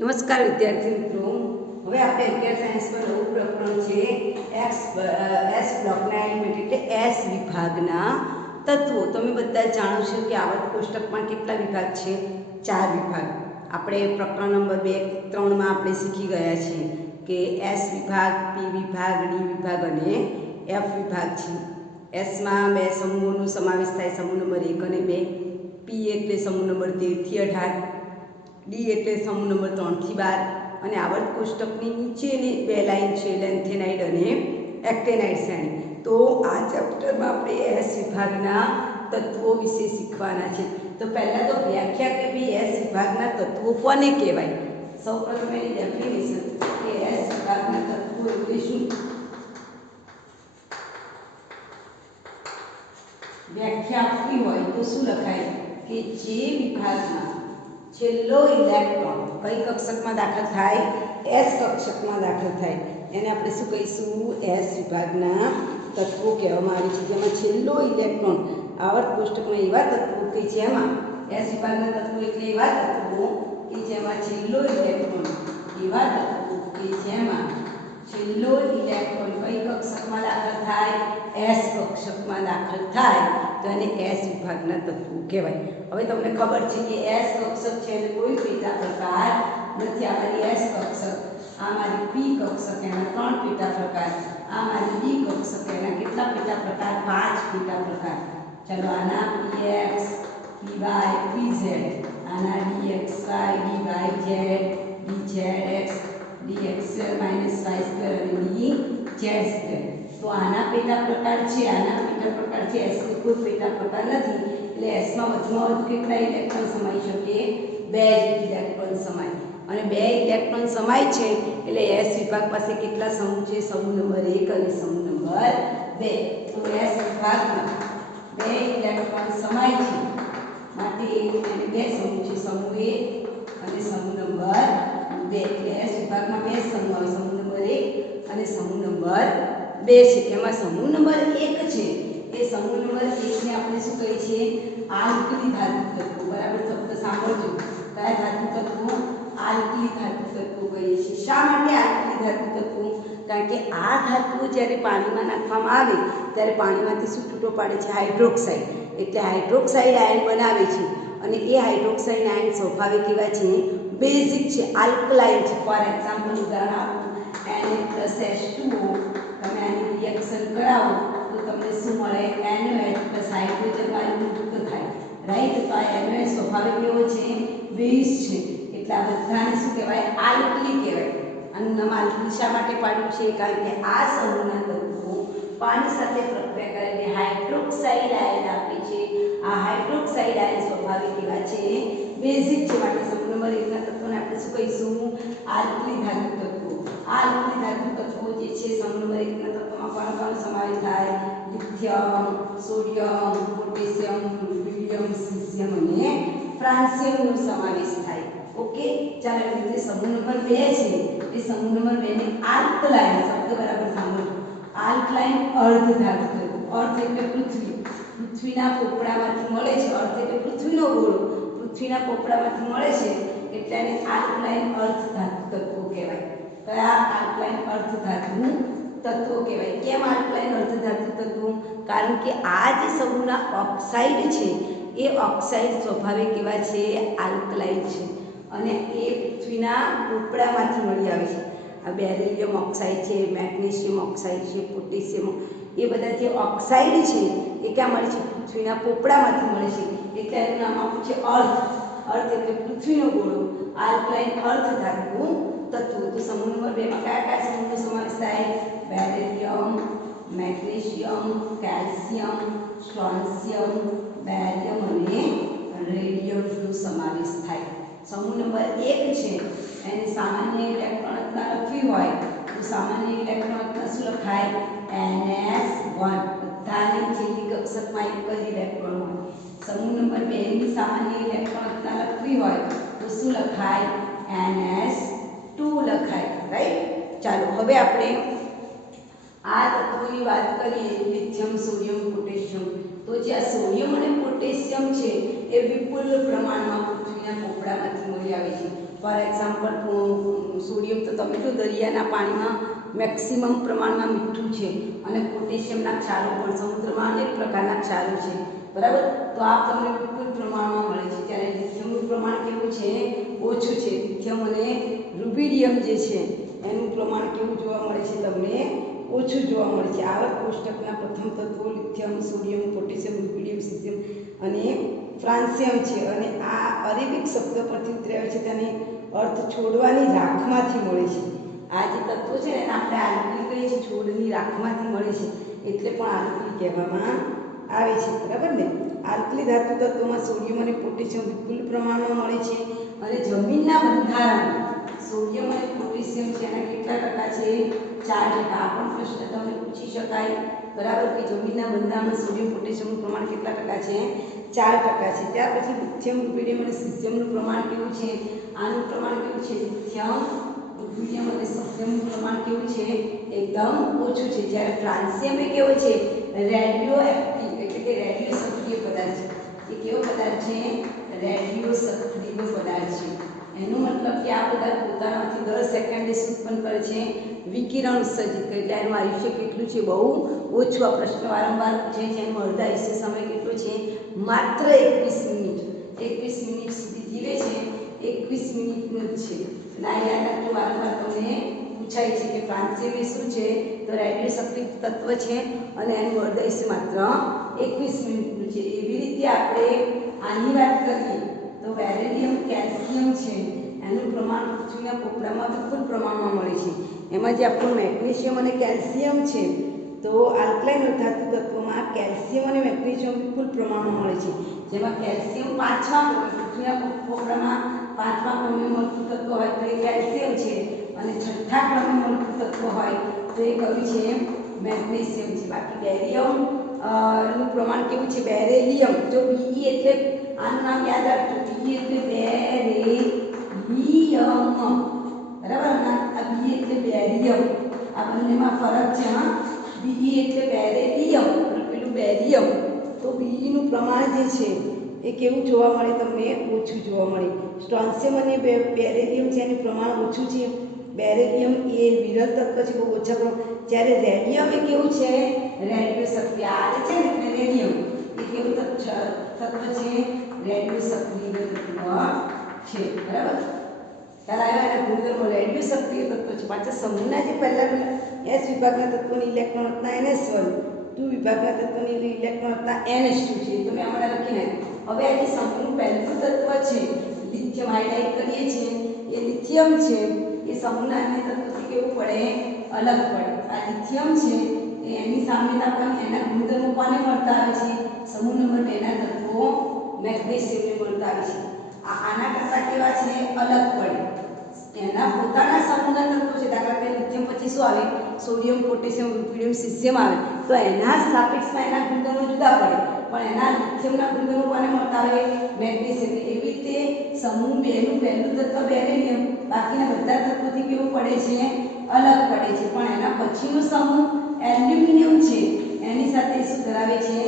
નમસ્કાર વિદ્યાર્થી મિત્રો, હવે આપણે અગિયાર સાયન્સમાં નવું પ્રકરણ છે એસ બ્લોકના એલિમેન્ટ એટલે એસ વિભાગના તત્વો. તમે બધા જાણો છો કે આવર્ત કોષ્ટકમાં કેટલા વિભાગ છે? 4 વિભાગ. આપણે પ્રકરણ નંબર 2-3માં આપણે શીખી ગયા છીએ કે એસ વિભાગ, પી વિભાગ, ડી વિભાગ અને એફ વિભાગ છે. એસમાં 2 સમૂહોનો સમાવેશ થાય, સમૂહ નંબર 1 અને 2. પી એટલે સમૂહ નંબર 13 થી 18, ડી એટલે સમૂહ નંબર 3 થી 12. અને આવર્ત કોષ્ટકની નીચેની 2 લાઈન છે લેન્થેનાઇડ અને એક્ટેનાઇડ શ્રેણી. તો આ ચેપ્ટરમાં આપણે એસ વિભાગના તત્વો વિશે શીખવાના છે. તો પહેલાં તો વ્યાખ્યા કે ભાઈ એસ વિભાગના તત્વો કોને કહેવાય. સૌપ્રથમ એની ડેફિનેશન કે એસ વિભાગના તત્વો એટલે શું. વ્યાખ્યા આપવી હોય તો શું લખાય કે જે વિભાગમાં છેલ્લો ઇલેક્ટ્રોન કઈ કક્ષકમાં દાખલ થાય? એસ કક્ષકમાં દાખલ થાય એને આપણે શું કહીશું? એસ વિભાગના તત્વો કહેવામાં આવે છે. જેમાં છેલ્લો ઇલેક્ટ્રોન આવર્ત કોષ્ટકમાં એવા તત્વો કે જેમાં એસ વિભાગના તત્વો એટલે એવા તત્વો કે જેમાં છેલ્લો ઇલેક્ટ્રોન એવા તત્વો કે જેમાં છેલ્લો ઇલેક્ટ્રોન કઈ કક્ષકમાં દાખલ થાય? એસ કક્ષકમાં દાખલ થાય તો એને એસ વિભાગના તત્વો કહેવાય. હવે તમને ખબર છે કે એસ કક્ષક છે એટલે કોઈ પેટા પ્રકાર નથી. આ મારી એસ કક્ષક, આ મારી પી કક્ષક, એના 3 પેટા પ્રકાર, આ મારી ડી કક્ષક, એના કેટલા પેટા પ્રકાર? 5 પેટા પ્રકાર. ચલો આના px, py, pz, આના dxy, dyz, dzx, dx2 - y2 અને dz2. તો આના પેટા પ્રકાર છે, આના પેટા પ્રકાર છે. એસ ની કોઈ પેટા પ્રકાર નથી એટલે એસમાં વધુમાં વધુ કેટલા ઇલેક્ટ્રોન સમાઈ શકે? 2 ઇલેક્ટ્રોન સમાય. અને 2 ઇલેક્ટ્રોન સમાય છે એટલે એસ વિભાગ પાસે કેટલા સમૂહ છે? સમૂહ નંબર 1 અને સમૂહ નંબર 2. તો એસ વિભાગમાં 2 ઇલેક્ટ્રોન સમાય છે માટે એને 2 સમૂહ છે, સમૂહ 1 અને સમૂહ નંબર 2. એટલે એસ વિભાગમાં 2 સમૂહ આવે, સમૂહ નંબર 1 અને સમૂહ નંબર 2 છે. એમાં સમૂહ નંબર 1 છે એ સમૂહ નંબર 1 ને આપણે શું કહીએ છીએ? આલ્કલી ધાતુ તત્વો. બરાબર શબ્દ સાંભળજો. કયા ધાતુ તત્વો? આલ્કલી ધાતુ તત્વો કહીએ છીએ. શા માટે આલ્કલી ધાતુ તત્વો? કારણ કે આ ધાતુઓ જ્યારે પાણીમાં નાખવામાં આવે ત્યારે પાણીમાંથી શું છૂટો પાડે છે? હાઇડ્રોક્સાઇડ. એટલે હાઇડ્રોક્સાઇડ આયન બનાવે છે અને એ હાઇડ્રોક્સાઇડ આયન સ્વાભાવિક એવા છે, બેઝિક છે, આલ્કલાઇન છે. ફોર એક્ઝામ્પલ ઉદાહરણ આપું, Na+H2O. તમે આની રિએક્શન કરાવો તો તમને શું મળે? NOH+ હાઇડ્રોજન વાયુ મુક્ત થાય. રાઈટ. તો આ NOH સ્વાભાવિક એવો છે, બેઝ છે. એટલે આ બધાને શું કહેવાય? આલ્કલી કહેવાય. અને નામ આલ્કલી શા માટે પાડ્યું છે? કારણ કે આ સમૂહના તત્વો પાણી સાથે પ્રક્રિયા કરીને હાઇડ્રોક્સાઇડ આયન આપે છે. આ હાઇડ્રોક્સાઇડ આયન સ્વાભાવિક એવા છે, બેઝિક છે. માટે સમૂહ નંબર 1 ના તત્વોને આપણે શું કહીશું? આલ્કલી ધાતુ તત્વો. આ આલ્કલી ધાતુ તત્વો જે છે સમૂહ નંબર 1 ના તત્વોમાં કોનો સમાવેશ થાય? Lithium, sodium, potassium, rubidium, caesium અને ફ્રાન્સિયમનો સમાવેશ થાય. ઓકે. ચાલો જે સમૂહ નંબર 2 છે એ સમૂહ નંબર 2 ને આલ્કલાઇન, શબ્દ બરાબર સાંભળજો, આલ્કલાઇન અર્ધ ધાતુ તત્વો. અર્ધ એટલે પૃથ્વી. પૃથ્વીના પોપડામાંથી મળે છે. અર્ધ એટલે પૃથ્વીનો ગોળો. પૃથ્વીના પોપડામાંથી મળે છે એટલે એને આલ્કલાઇન અર્ધ ધાતુ તત્વો કહેવાય. કયા? આલ્કલાઇન અર્ધ ધાતુ તત્વો કહેવાય. કેમ આલ્કલાઇન અર્ધ ધાતુ તત્વો? કારણ કે આ જે સમૂહના ઓક્સાઇડ છે એ ઓક્સાઇડ સ્વાભાવિક એવા છે, આલ્કલાઇન છે અને એ પૃથ્વીના પોપડામાંથી મળી આવે છે. આ બેરિલિયમ ઓક્સાઇડ છે, મેગ્નેશિયમ ઓક્સાઇડ છે, પોટેશિયમ, એ બધા જે ઓક્સાઇડ છે એ ક્યાં મળે છે? પૃથ્વીના પોપડામાંથી મળે છે. એટલે એનું નામ આપ્યું છે અર્ધ. અર્ધ એટલે પૃથ્વીનો ગોળો. આલ્કલાઇન અર્ધ ધાતુ તત્વો. તો સમૂહ નંબર 2 માં કયા કયા સમૂહનો સમાવેશ થાય? બેરિલિયમ, મેગ્નેશિયમ, કેલ્શિયમ, સ્ટ્રોન્શિયમ, બેરિયમ અને રેડિયમનો સમાવેશ થાય. સમૂહ નંબર 1 છે એને સામાન્ય ઇલેક્ટ્રોન રચના લખવી હોય તો સામાન્ય ઇલેક્ટ્રોન રચના શું લખાય? NS1. બધાની છેલ્લી કક્ષકમાં એક જ ઇલેક્ટ્રોન હોય. સમૂહ નંબર 2 ની સામાન્ય ઇલેક્ટ્રોન રચના લખવી હોય તો શું લખાય? NS2 લખાય. રાઈટ. ચાલો હવે આપણે આ તત્વોની વાત કરીએ. Lithium, sodium, potassium. તો જે આ સોડિયમ અને પોટેશિયમ છે એ વિપુલ પ્રમાણમાં પૃથ્વીના પોપડામાંથી મળી આવે છે. ફોર એક્ઝામ્પલ સોડિયમ તો તમે જો દરિયાના પાણીમાં મેક્સિમમ પ્રમાણમાં મીઠું છે અને પોટેશિયમના ક્ષારો પણ સમુદ્રમાં અનેક પ્રકારના ક્ષારો છે, બરાબર. તો આ તમને બિલકુલ પ્રમાણમાં મળે છે. ત્યારે લિથિયમનું પ્રમાણ કેવું છે? ઓછું છે. લિથિયમ અને રૂબિડિયમ જે છે એનું પ્રમાણ કેવું જોવા મળે છે? તમને ઓછું જોવા મળે છે. આવર્ત કોષ્ટકના પ્રથમ તત્વો lithium, sodium, potassium, rubidium, caesium અને ફ્રાન્સિયમ છે. અને આ અરેબિક શબ્દ પરથી ઉતર્યા છે. તેને અર્થ છોડવાની રાખમાંથી મળે છે. આ જે તત્વો છે એને આપણે આલ્કલી કહીએ છીએ, છોડની રાખમાંથી મળે છે એટલે પણ આલ્કલી કહેવામાં આવે છે, બરાબર ને. આલ્કલી ધાતુ તત્વોમાં સોડિયમ અને પોટેશિયમ વિપુલ પ્રમાણમાં મળે છે અને જમીનના બંધારણ સોડિયમ અને પોટેશિયમ છે એના કેટલા ટકા છે? 4%. આ પણ પ્રશ્ન તમને પૂછી શકાય, બરાબર, કે જમીનના બંધારણમાં સોડિયમ પોટેશિયમનું પ્રમાણ કેટલા ટકા છે? 4% છે. ત્યાર પછી લિથિયમ, રૂબિડિયમ અને સીઝિયમનું પ્રમાણ કેવું છે? આનું પ્રમાણ કેવું છે? લિથિયમ, રૂબિડિયમ અને સીઝિયમનું પ્રમાણ કેવું છે? એકદમ ઓછું છે. જ્યારે ફ્રાન્સિયમ એ કેવો છે? રેડિયો એક્ટિવ એટલે કે રેડિયો સક્રિય પદાર્થ છે. એ કેવો પદાર્થ છે? રેડિયો સક્રિય પદાર્થ છે. એનો મતલબ કે આ પદાર્થ પોતાનાથી 10 સેકન્ડે શું ઉત્પન્ન કરે છે? વિકિરણ ઉત્સર્જિત કરે. એટલે એનું આયુષ્ય કેટલું છે? બહુ ઓછું. આ પ્રશ્ન વારંવાર પૂછે છે. એનું અર્ધ આયુષ્ય સમય કેટલો છે? માત્ર 21 મિનિટ. 21 મિનિટ સુધી જીવે છે. 21 મિનિટનું જ છે. ના યાદ રાખજો, વારંવાર તમને પૂછાય છે કે ફ્રાન્સિયમ એ શું છે? તો રેડિયો સક્રિય તત્વ છે અને એનું અર્ધ આયુષ્ય માત્ર 21 મિનિટનું છે. એવી રીતે આપણે આની વાત કરીએ તો બેરેલિયમ, કેલ્શિયમ છે એનું પ્રમાણ પૃથ્વીના પોપડામાં વિપુલ પ્રમાણમાં મળે છે. એમાં જે આપણું મેગ્નેશિયમ અને કેલ્શિયમ છે તો આલ્કલાઇન ધાતુ તત્વોમાં કેલ્શિયમ અને મેગ્નેશિયમ વિપુલ પ્રમાણમાં મળે છે. જેમાં કેલ્શિયમ 5મા ક્રમે, પૃથ્વીના પોપડામાં 5મા ક્રમે મળતું તત્વ હોય તો એ કેલ્શિયમ છે અને 6થા ક્રમે મળતું તત્વ હોય તો એ કયું છે? મેગ્નેશિયમ છે. બાકી બેરિયમ નું પ્રમાણ કેવું છે? બેરેલિયમ. જો Be એટલે આનું નામ યાદ રાખજો. Be એટલે બેરેલિયમ, બરાબર. આ Be એટલે બેરિયમ. આ બંનેમાં ફરક છે. હા, Be એટલે બેરેલિયમ, પેલું બેરિયમ. તો Be નું પ્રમાણ જે છે એ કેવું જોવા મળે? તમને ઓછું જોવા મળે. સ્ટ્રોન્શિયમ અને બેરેલિયમ છે એનું પ્રમાણ ઓછું છે. બેરેલિયમ એ વિરલ તત્વ છે, બહુ ઓછા પ્રમાણ. જ્યારે રેડિયમ એ કેવું છે? રેડિયો સક્રિય. આ છે ને એટલે રેડિયમ એ કેવું તત્વ છે? રેડિયો સક્રિય તત્વ છે, બરાબર. ત્યારે એના ગુણધર્મો રેડિયો સક્રિય તત્વ છે. પાછા સમૂહના જે પહેલા S વિભાગના તત્વોની ઇલેક્ટ્રોન રચના NS1, 2 વિભાગના તત્વોની ઇલેક્ટ્રોન રચના NH2 છે. તો મેં હમણાં લખીને હવે આ જે સમૂહનું પહેલું તત્વ છે લિથિયમ, હાઇલાઇટ કરીએ છીએ, એ લિથિયમ છે એ સમૂહના અન્ય તત્વોથી કેવું પડે? અલગ પડે. આ લિથિયમ છે એની સામ્યતા કોની? એના ગુણધર્મો કોને મળતા આવે છે? સમૂહ નંબર 2 ના તત્વો મેગ્નેશિયમને મળતા આવે છે. આના કરતાં કેવા છે? અલગ પડે. એના પોતાના સમૂહના તત્વો છે. દાખલા તરીકે લિથિયમ પછી શું આવે? સોડિયમ, પોટેશિયમ, રૂબિડિયમ, સીઝિયમ આવે. તો એના સાપેક્ષમાં એના ગુણધર્મો જુદા પડે, પણ એના લિથિયમના ગુણધર્મો કોને મળતા આવે? મેગ્નેશિયમ. એવી રીતે સમૂહ 2 નું પહેલું તત્વ બેરેલિયમ બાકીના બધા તત્વોથી કેવું પડે છે? અલગ પડે છે. પણ એના પછીનો સમૂહ એલ્યુમિનિયમ છે એની સાથે શું ધરાવે છે?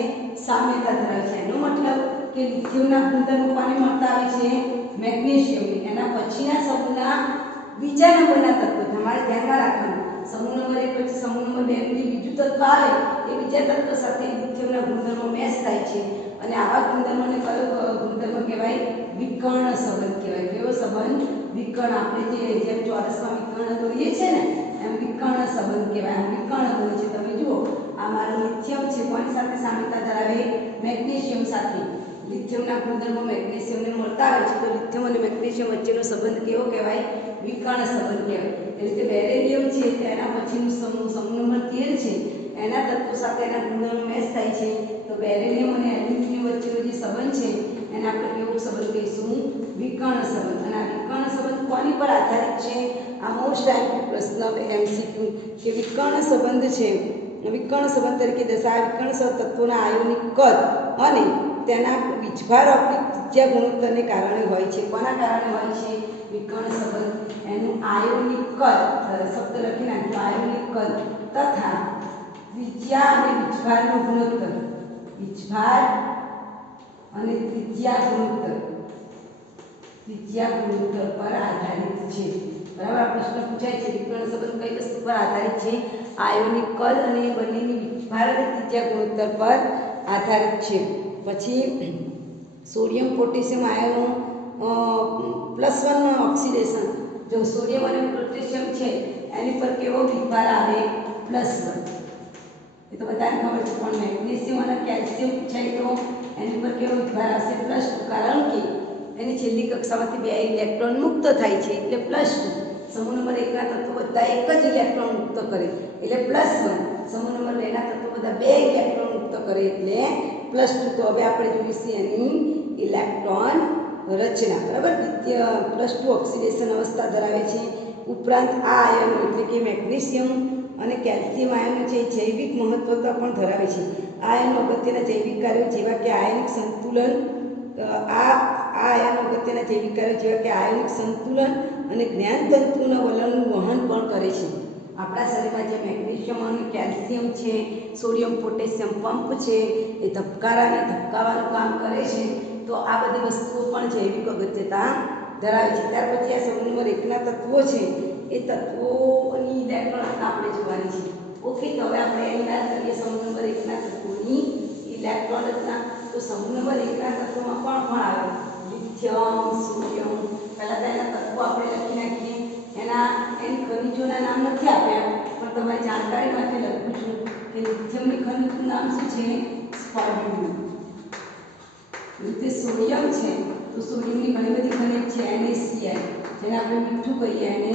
સામ્યતા ધરાવે છે. એનો મતલબ કે લિથિયમના ગુણધર્મો કોને મળતા આવે છે? મેગ્નેશિયમને. એના પછીના સમૂહના બીજા નંબરના તત્વો તમારે ધ્યાનમાં રાખવાનું. સમૂહ નંબર 1 પછી સમૂહ નંબર 2 નું બીજું તત્વ આવે એ બીજા તત્વ સાથે લિથિયમના ગુણધર્મો મેચ થાય છે અને આવા ગુણધર્મોને કયો ગુણધર્મ કહેવાય? વિકર્ણ સંબંધ કહેવાય. કેવો સંબંધ? વિકર્ણ. આપણે જેમ ચોરસમાં વિકર્ણ દોરીએ છીએ ને એમ વિકર્ણ સંબંધ કહેવાય. આમ વિકર્ણ બને છે. તમે જુઓ, આ મારું લિથિયમ છે, કોની સાથે સામ્યતા ધરાવે? મેગ્નેશિયમ સાથે. લિથિયમના ગુણધર્મો મેગ્નેશિયમને મળતા આવે છે તો લિથિયમ અને મેગ્નેશિયમ વચ્ચેનો સંબંધ કેવો કહેવાય? વિકર્ણ સંબંધ કહેવાય. એ રીતે બેરેલિયમ છે તેના પછીનું સમૂહ નંબર 13 છે એના તત્વો સાથે એના ગુણધર્મો મેચ થાય છે તો બેરેલિયમ અને એલ્યુમિનિયમ વચ્ચેનો જે સંબંધ છે એને આપણે કેવો સંબંધ કહીશું? વિકર્ણ સંબંધ. અને આ વિકર્ણ સંબંધ કોની પર આધારિત છે? આ મોસ્ટ આઈમ્પોર્ટન્ટ પ્રશ્ન MCQ કે વિકર્ણ સંબંધ છે. વિકર્ણ સંબંધ તરીકે દર્શાવે વિકર્ણ તત્વોના આયોનિક કદ અને તેના વીજભાર ઓપ્ટિક ત્રિજ્યા ગુણોત્તરને કારણે હોય છે. કોના કારણે હોય છે વિકર્ણ સંબંધ? એનું આયોનિક કદ, શબ્દ લખી નાખ્યો, આયોનિક કદ તથા ત્રિજ્યા અને વીજભારનો ગુણોત્તર, વીજભાર અને ત્રિજ્યા ગુણોત્તર ત્રિજ્યા ગુણોત્તર પર આધારિત છે। બરાબર, આ પ્રશ્ન પૂછાય છે વિકર્ણ સંબંધ કઈ વસ્તુ પર આધારિત છે? આયોનિક કદ અને બંનેની વિભાર અને ત્રિજ્યા ગુણોત્તર પર આધારિત છે। પછી સોડિયમ પોટેશિયમ આયનો +1 ઓક્સિડેશન, જો સોડિયમ અને પોટેશિયમ છે એની પર કેવો વિભાર આવે? +1, એ તો બધાને ખબર છે। પણ મેગ્નેશિયમ અને કેલ્શિયમ પૂછાય તો એની પર કેવો વિભાર આવશે? +2, કારણ કે એની છેલ્લી કક્ષામાંથી 2 ઇલેક્ટ્રોન મુક્ત થાય છે એટલે +2। સમૂહ નંબર 1 ના તત્વો બધા એક જ ઇલેક્ટ્રોન મુક્ત કરે એટલે +1। સમૂહ નંબર 2 ના તત્વો બધા 2 ઇલેક્ટ્રોન મુક્ત કરે એટલે +2। તો હવે આપણે જોઈશું એની ઇલેક્ટ્રોન રચના। બરાબર, +2 ઓક્સિડેશન અવસ્થા ધરાવે છે। ઉપરાંત આ આયનો એટલે કે મેગ્નેશિયમ અને કેલ્શિયમ આયનો છે જૈવિક મહત્વતા પણ ધરાવે છે। આ આયનો અગત્યના જૈવિક કાર્યો જેવા કે આયનિક સંતુલન આયનો અગત્યના જૈવિક કાર્યો જેવા કે આયનિક સંતુલન અને જ્ઞાનતંતુના વલણનું વહન પણ કરે છે। આપણા શરીરમાં જે મેગ્નેશિયમ અને કેલ્શિયમ છે, સોડિયમ પોટેશિયમ પંપ છે, એ ધબકાવવાનું કામ કરે છે। તો આ બધી વસ્તુઓ પણ જૈવિક અગત્યતા ધરાવે છે। ત્યાર પછી આ સમૂહ નંબર 1 ના તત્વો છે એ તત્વોની ઇલેક્ટ્રોન રચના આપણે જોવાની છે। ઓકે, તો હવે આપણે એની વાત કરીએ સમૂહ નંબર 1 ના તત્વોની ઇલેક્ટ્રોન રચના। તો સમૂહ નંબર 1 ના તત્વોમાં કોણ આવે? Lithium, sodium. પહેલા તો એના તત્વો આપણે લખી નાખીએ। એની ખનિજોના નામ નથી આપ્યા પણ તમારી જાણકારી માટે લખું છું કે લિથિયમની ખનિજનું નામ શું છે? સ્પોન્ડિયમ। રીતે સોડિયમ છે તો સોડિયમની ઘણી બધી ખનિજ છે NaCl, જેને આપણે મીઠું કહીએ, એને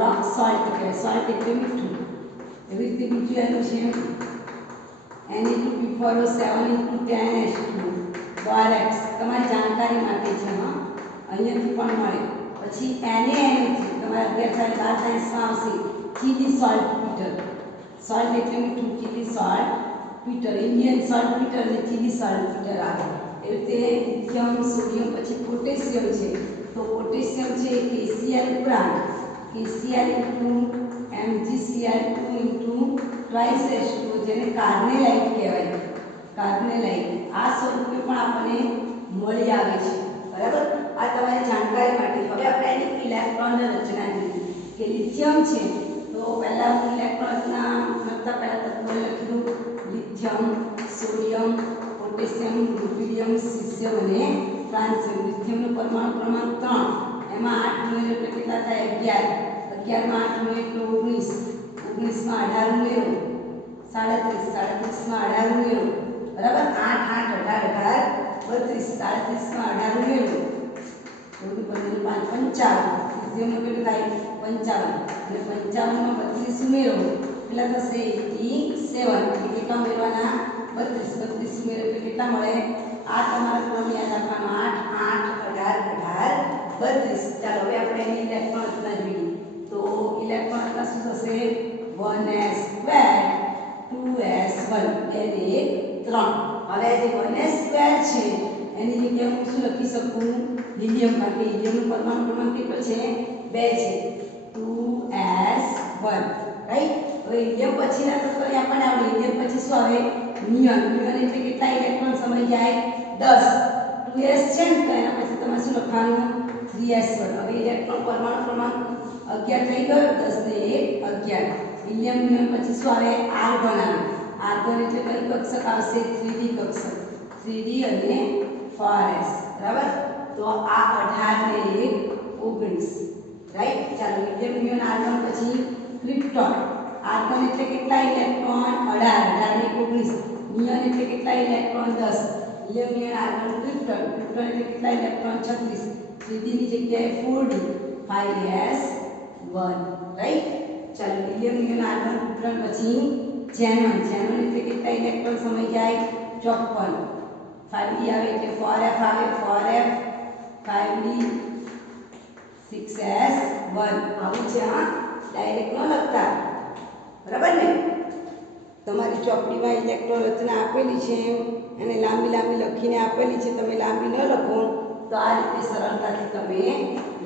રોક સોલ્ટ કહેવાય। સોલ્ટ એટલે મીઠું। એવી રીતે બીજું એનું છે Na2PeO7 બોરેક્સ, તમારી જાણકારી માટે છે, હા, અહીંયાથી પણ મળે। પછી NaNO3, તમારા 11 સાયન્સમાં આવશે, ચીલી સોલ્ટ પીટર। સોલ્ટ એટલે મીઠું, chilli salt Peter, Indian salt Peter અને ચીલી સોલ્ટ પીટર આવે। એવી રીતે લિથિયમ, સોડિયમ, પછી પોટેશિયમ છે તો પોટેશિયમ છે KCl ઉપરાંત KCl MgCl2 ટ્વાઇસ H2O, જેને કાર્નેલાઇટ કહેવાય। કાર્નેલાઇટ આ સ્વરૂપે પણ આપણને મળી આવે છે। બરાબર, આ તમારી જાણકારી માટે। હવે આપણે એની ઇલેક્ટ્રોન રચના જોઈએ કે લિથિયમ છે તો પહેલા હું ઇલેક્ટ્રોન રચના લખતા પહેલા તત્વો લખી દઉં। Lithium, sodium, potassium, rubidium, caesium અને ફ્રાન્સિયમ। લિથિયમનું પરમાણુ ક્રમાંક 3, એમાં 8 ઉમેરો એટલે કેટલા થાય? 11। 11 માં 8 ઉમેરો એટલે 19। 19 માં 18 ઉમેરો 37। 37 માં 18 ઉમેરો, બરાબર, 8 8 18 18 32। 37 માં 18 ઉમેરો 55 સીઝિયમનું કેટલું થાય? 55। અને 55 માં 32 ઉમેરો કેટલા થશે? 87। એટલે કેટલા ઉમેરવાના? 32 32 ઉમેરો એટલે કેટલા મળે? આ તમારા ક્રમ યાદ રાખવાનો, 8 8 18 18 32। ચાલો હવે આપણે એની ઇલેક્ટ્રોન રચના જોઈએ તો ઇલેક્ટ્રોન રચના શું થશે? 1s2 2s1 2 ને 3। હવે જે 1s2 છે એની જગ્યાએ હું શું લખી શકું? હિલિયમ, કારણ કે હિલિયમનું પરમાણુ ક્રમાંક કેટલો છે? 2 છે, 2s1, રાઈટ। હવે હિલિયમ પછીના તત્વને આપણને આવડે, હિલિયમ પછી શું આવે? નિયોન। નિયોન એટલે કેટલા ઇલેક્ટ્રોન સમાઈ જાય? 10। 2s છે ને તો એના પછી તમારે શું લખવાનું? 3s1। હવે ઇલેક્ટ્રોન પરમાણુ ક્રમાંક 11 થઈ ગયો, 10 ને 1 11। હિલિયમ નિયોન પછી શું આવે? આર્ગોન આવે। આર્ગોન એટલે કઈ કક્ષક આવશે? 3d કક્ષક, 3d અને 4s, બરાબર। તો આ 18 ને 1 19, રાઈટ। ચાલો હિલિયમ નિયોન આર્ગોન પછી ક્રિપ્ટોન। આર્ગોન એટલે કેટલા ઇલેક્ટ્રોન? 18 18 ને 19। નિયોન એટલે કેટલા electron? 10। Helium neon argon krypton, krypton એટલે કેટલા ઇલેક્ટ્રોન? 36। 3d ની જગ્યાએ 4d 5s1, રાઈટ। ચાલો હિલિયમ નિયોન આર્ગોન ક્રિપ્ટોન પછી ઝેનોન। ઝેનોન એટલે કેટલા ઇલેક્ટ્રોન સમાઈ જાય? 54। 5d આવે એટલે 4f આવે, 4f 5d 6s1 આવું છે, હા, ડાયરેક્ટ ન લખતા, બરાબર ને? તમારી ચોપડીમાં ઇલેક્ટ્રોન રચના આપેલી છે અને લાંબી લાંબી લખીને આપેલી છે, તમે લાંબી ન લખો તો આ રીતે સરળતાથી તમે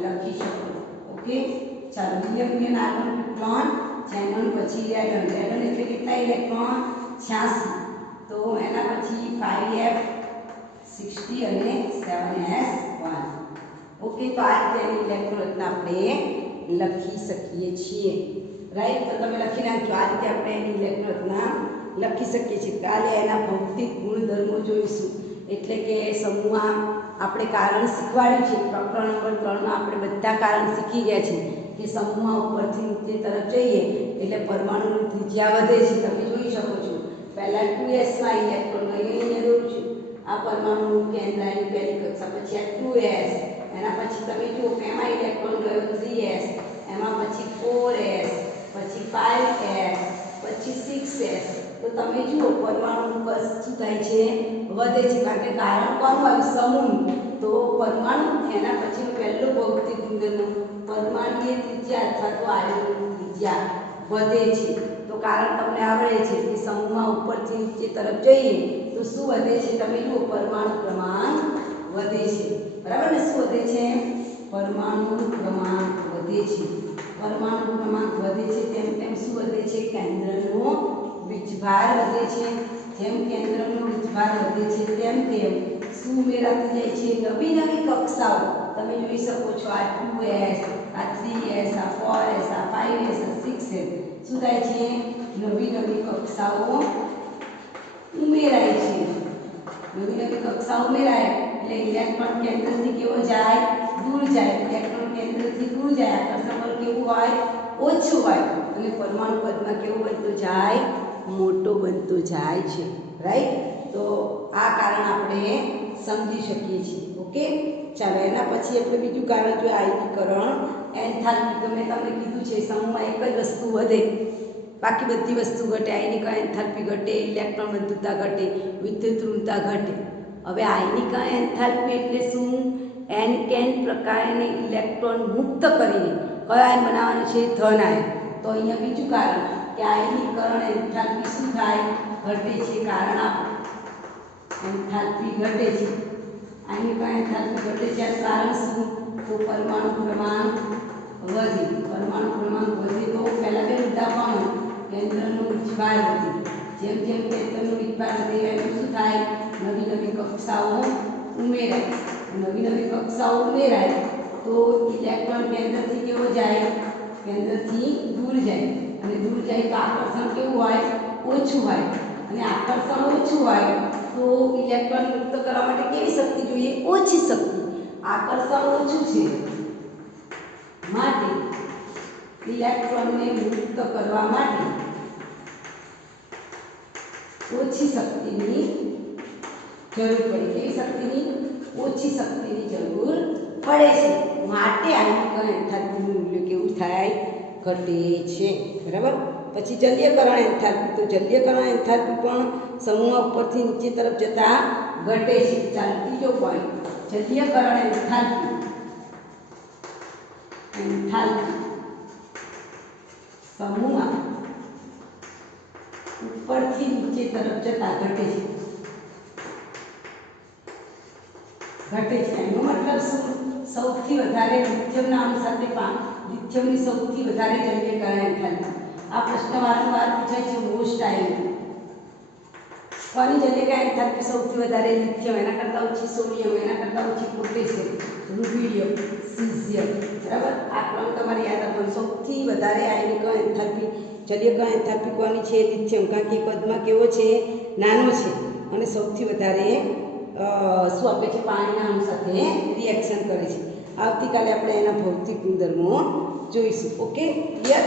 લખી શકો। ઓકે, ચાલો helium neon argon krypton xenon પછી રેડોન। રેડોન એટલે કેટલા ઇલેક્ટ્રોન? 86। તો એના પછી 5f 60 અને 7s1, ઓકે, તો આ રીતે એની ઇલેક્ટ્રોન રચના આપણે લખી શકીએ છીએ, રાઈટ. તો તમે લખી નાખજો, આ રીતે આપણે એની ઇલેક્ટ્રોન રચના લખી શકીએ છીએ. કાલે એના ભૌતિક ગુણધર્મો જોઈશું, એટલે કે સમૂહમાં આપણે કારણ શીખવાડ્યું છે. પ્રકરણ નંબર 3માં આપણે બધા કારણ શીખી ગયા છીએ કે સમૂહમાં ઉપરથી નીચે તરફ જઈએ એટલે પરમાણુની ત્રિજ્યા વધે છે. તમે જોઈ શકો છો, પહેલા 2s માં ઇલેક્ટ્રોન અહીંયા દોરું છું, આ પરમાણુનું કેન્દ્ર એની પહેલી કક્ષા, પછી આ 2s, એના પછી તમે જુઓ કે એમાં ઇલેક્ટ્રોન ગયો 3s, એમાં પછી 4s, પછી 5s, પછી 6s. તો તમે જુઓ પરમાણુનું કદ શું થાય છે, વધે છે, કારણ કે કારણ કોનું આવ્યું, સમૂહ. તો પરમાણુ એના પછીનો પહેલો ભૌતિક ગુણધર્મ પરમાણુની ત્રિજ્યા અથવા તો આયનોની ત્રિજ્યા વધે છે. તો કારણ તમને આવડે છે કે સમૂહમાં ઉપરથી નીચે તરફ જઈએ તો શું વધે છે, તમે જુઓ પરમાણુ ક્રમાંક વધે છે, બરાબર ને. શું વધે છે, પરમાણુ ક્રમાંક વધે છે. પરમાણુ ક્રમાંક વધે છે તેમ તેમ શું વધે છે, કેન્દ્રનો વીજભાર વધે છે. જેમ કેન્દ્રનો વીજભાર વધે છે તેમ તેમ શું ઉમેરાતી જાય છે, નવી નવી કક્ષાઓ. તમે જોઈ શકો છો, આ 2s, આ 3s, આ 4s, આ 5s, આ 6s. શું થાય છે, નવી નવી કક્ષાઓ ઉમેરાય છે. નવી નવી કક્ષાઓ ઉમેરાય એટલે ઇલેક્ટ્રોન કેન્દ્રથી કેવો જાય, દૂર જાય. ઇલેક્ટ્રોન કેન્દ્રથી દૂર જાય, આકર્ષણ બળ કેવું હોય, ઓછું હોય, અને પરમાણુ કદમાં કેવું બનતો જાય, મોટો બનતો જાય છે, રાઈટ. તો આ કારણ આપણે સમજી શકીએ છીએ. ઓકે, ચાલો એના પછી આપણે બીજું કારણ જોઈએ, આયનીકરણ એન્થાલ્પી. તો મેં તમને કીધું છે સમૂહમાં એક જ વસ્તુ વધે, બાકી બધી વસ્તુ ઘટે. આયનીકરણ એન્થાલ્પી ઘટે, ઇલેક્ટ્રોન બંધુતા ઘટે, વિદ્યુત ઋણતા ઘટે. હવે આયનીકરણ એન્થાલ્પી એટલે શું, n પ્રકારને ઇલેક્ટ્રોન મુક્ત કરીને કયો આયન બનાવવાનો છે, ધન આયન. તો અહીંયા બીજું કારણ કે આયનીકરણ એન્થાલ્પી શું થાય, ઘટે છે. કારણ આપો, એન્થાલ્પી ઘટે છે. આયનીકરણ એન્થાલ્પી ઘટે છે, કારણ શું, તો પરમાણુ ક્રમાંક વધે. પરમાણુ ક્રમાંક વધે તો પહેલા બે મુદ્દા કોણ, કેન્દ્રનો વીજભાર વધે. જેમ જેમ કેન્દ્રનો વીજભાર વધે એમ શું થાય, નવી નવી કક્ષાઓ ઉમેરાય. નવી નવી કક્ષાઓ ઉમેરાય તો ઇલેક્ટ્રોન કેન્દ્રથી કેવો જાય, કેન્દ્રથી દૂર જાય. અને દૂર જાય તો આકર્ષણ કેવું હોય, ઓછું હોય. અને આકર્ષણ ઓછું હોય તો ઇલેક્ટ્રોન મુક્ત કરવા માટે કેવી શક્તિ જોઈએ, ઓછી શક્તિ. આકર્ષણ ઓછું છે માટે ઇલેક્ટ્રોનને મુક્ત કરવા માટે ઓછી શક્તિની જરૂર પડે. કેવી શક્તિની, ઓછી શક્તિની જરૂર પડે છે. માટે આયનીકરણ એન્થાલ્પીનું મૂલ્ય કેવું થાય, ઘટે છે, બરાબર. પછી જલીયકરણ એન્થાલ્પી. તો જલીયકરણ એન્થાલ્પી પણ સમૂહ ઉપરથી નીચે તરફ જતા ઘટે છે. ચાલો ત્રીજો પોઈન્ટ, જલીયકરણ એન્થાલ્પી. એન્થાલ્પી સમૂહ ઉપરથી નીચે તરફ જતા ઘટે છે. ઘટે છે એનો મતલબ શું, સૌથી વધારે લિથિયમના અણુ સાથે લિથિયમની સૌથી વધારે જલીયકરણ એન્થાલ્પી. આ પ્રશ્ન વારંવાર પૂછાય છે, મોસ્ટ આયર્ન. કોની જલીયકરણ એન્થાલ્પી સૌથી વધારે, લિથિયમ. એના કરતાં ઓછી સોડિયમ, એના કરતાં ઓછી પોટેશિયમ, રૂબિડિયમ, સીઝિયમ, બરાબર. આ ક્રમ તમારે યાદ રાખવાનો. સૌથી વધારે આયનીકરણ એન્થાલ્પી, જલીયકરણ એન્થાલ્પી કોની છે, લિથિયમ. કારણ કે કદમાં કેવો છે, નાનો છે, અને સૌથી વધારે શું આપે છે, પાણીના અણુ સાથે રિએક્શન કરે છે. આવતીકાલે આપણે એના ભૌતિક ગુણધર્મો જોઈશું. Okay, clear.